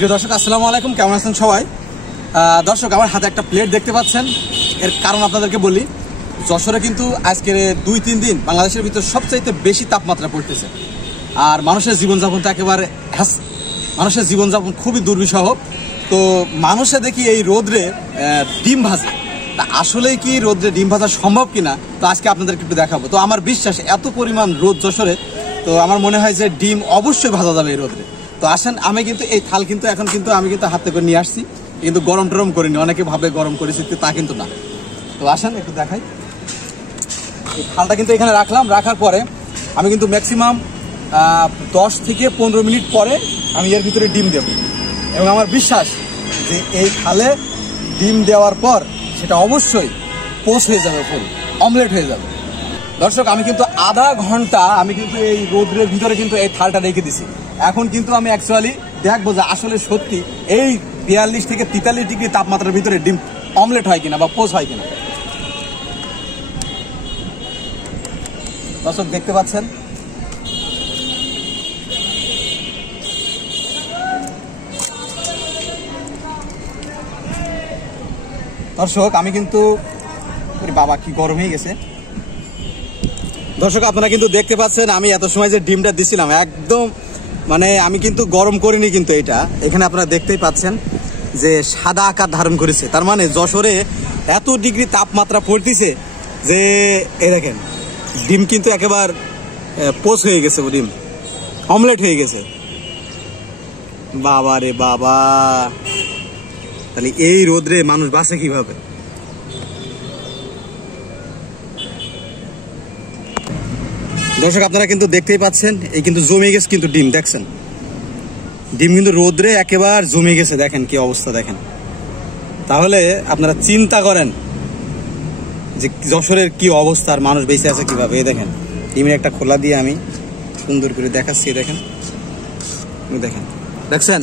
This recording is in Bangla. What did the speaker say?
প্রিয় দর্শক আসসালামু আলাইকুম, কেমন আছেন সবাই? দর্শক, আমার হাতে একটা প্লেট দেখতে পাচ্ছেন। এর কারণ আপনাদেরকে বলি, যশোরে কিন্তু আজকের 2-3 দিন বাংলাদেশের ভিতর সবচাইতে বেশি তাপমাত্রা পড়তেছে, আর মানুষের জীবনযাপনটা একেবারে মানুষের জীবনযাপন খুবই দুর্বিষহ। তো মানুষে দেখি এই রোদ্রে ডিম ভাজে, তা আসলেই কি রোদ্রে ডিম ভাজা সম্ভব কিনা, তো আজকে আপনাদেরকে একটু দেখাবো। তো আমার বিশ্বাস এত পরিমাণ রোদ যশোরে, তো আমার মনে হয় যে ডিম অবশ্যই ভাজা যাবে এই রোদ্রে। তো আসেন, আমি কিন্তু এই থাল কিন্তু এখন কিন্তু আমি কিন্তু হাতে করে নিয়ে আসছি, কিন্তু গরম টরম করিনি। অনেকে ভাবে গরম করেছি, তা কিন্তু না। তো আসেন একটু দেখাই। এই থালটা কিন্তু এখানে রাখলাম, রাখার পরে আমি কিন্তু ম্যাক্সিমাম 10 থেকে 15 মিনিট পরে আমি এর ভিতরে ডিম দেব, এবং আমার বিশ্বাস যে এই থালে ডিম দেওয়ার পর সেটা অবশ্যই পোস্ট হয়ে যাবে, ফুল অমলেট হয়ে যাবে। দর্শক, আমি কিন্তু আধা ঘন্টা আমি কিন্তু এই রোদ্রের ভিতরে কিন্তু এই থালটা রেখে দিছি। এখন কিন্তু আমি অ্যাকচুয়ালি দেখবো যে আসলে সত্যি এই 42 থেকে 43 ডিগ্রি তাপমাত্রার ভিতরে ডিম অমলেট হয় কিনা বা পোস্ট হয় কিনা। দর্শক দেখতে পাচ্ছেন, দর্শক আমি কিন্তু বাবা কি গরম হয়ে গেছে। দর্শক আপনারা কিন্তু দেখতে পাচ্ছেন, আমি এত সময় যে ডিমটা দিছিলাম একদম মানে আমি কিন্তু গরম করিনি, কিন্তু এটা এখানে আপনারা দেখতেই পাচ্ছেন যে সাদা আকার ধারণ করেছে। তার মানে যশোরে এত ডিগ্রি তাপমাত্রা পড়তেছে যে এই দেখেন ডিম কিন্তু একেবারে পোস্ট হয়ে গেছে, ডিম অমলেট হয়ে গেছে। বাবা রে বাবা, তাহলে এই রোদ্রে মানুষ বাঁচে কিভাবে? দর্শক আপনারা কিন্তু দেখতেই পাচ্ছেন, এই কিন্তু জমে গেছে, কিন্তু ডিম দেখছেন, ডিম কিন্তু রোদ্রে একেবারে জমে গেছে। দেখেন কি অবস্থা, দেখেন। তাহলে আপনারা চিন্তা করেন যে যশোরের কি অবস্থা, আর মানুষ বেঁচে আছে কিভাবে। এই দেখেন ডিমের একটা খোলা দিয়ে আমি সুন্দর করে দেখাচ্ছি, দেখেন দেখেন দেখছেন।